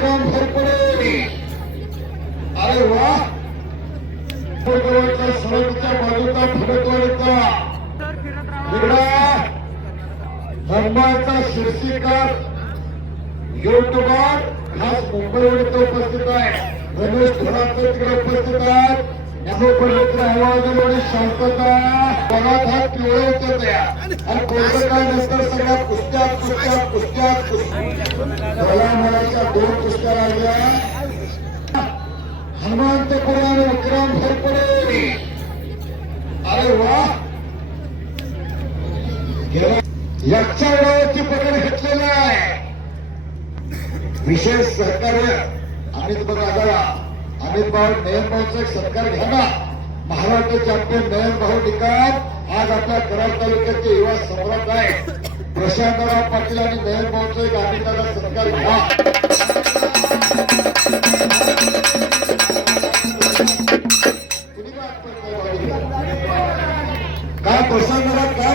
विक्रम घोरपडे. अरे वा, सरळच्या बाजूचा फडकवाडीचा मुंबईचा शीर्षिकार युट्यूबर खास मुंबईवर उपस्थित आहे. रमेश थोरात तिकडे उपस्थित आहेत. आवाज आणि शांतता बघत हा पिवळे होत या आणि कोणतं काय नंतर सगळ्या कुस्त्या कुस्त्या कुस्त्या कुस्त्या मलाच्या 2 कुस्त्या लागल्या. हनुमंतपुरा आणि विक्रम घोरपडे. अरे वा, याच्या वेळेची पकड घेतलेली आहे. विशेष सहकार्य अमित बघा अमित भाऊ नयन भाऊचा सत्कार घ्या ना. महाराष्ट्र चॅम्पियन नयन भाऊ निकाल आज आपल्या कराड तालुक्याचे युवा सम्राट आहे. प्रशांतराव पाटील आणि नयन भाऊचा एक अमिताचा सत्कार घ्या. काय प्रशांतराव काय